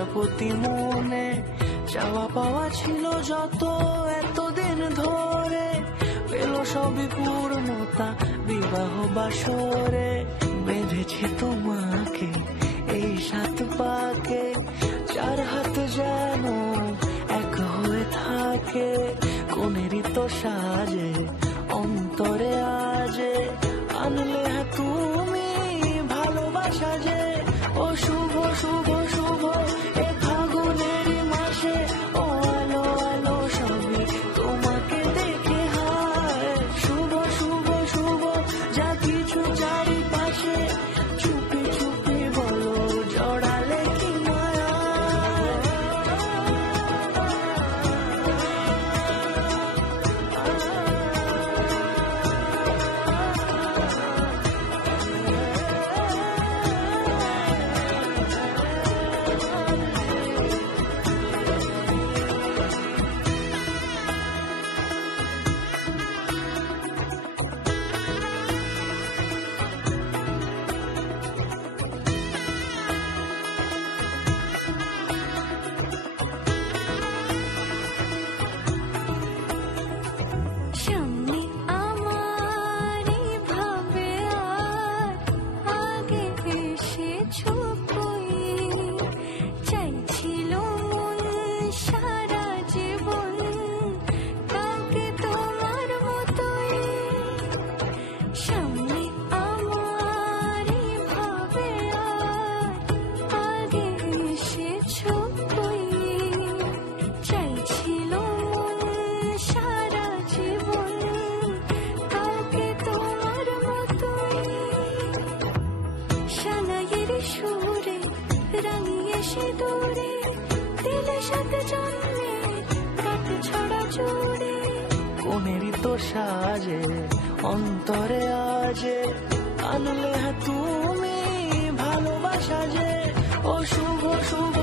প্রজাপতি মনে চাওয়া পাওয়া ছিল যত এতদিন ধরে, পেল সবই পূর্ণতা বিবাহ বাসরে। বেঁধেছি তোমাকে এই 7 পাকে, 4 হাত যেন এক হয়ে থাকে। কোনেরই তো সাজে অন্তরে আজে, আনলে তুমি ভালোবাসা যে। ও শুভ শুভ শুভ এ ফাগুনেরই মাসে, ও আলো আলো সবই তোমাকে দেখে হায়। শুভ শুভ শুভ যা কিছু চারিপাশে, চুপি চুপি বলো জড়ালে কি মায়া। কোনেরই তো সাজে অন্তরে আজে, আনলে তুমি ভালোবাসা যে। ও শুভ শুভ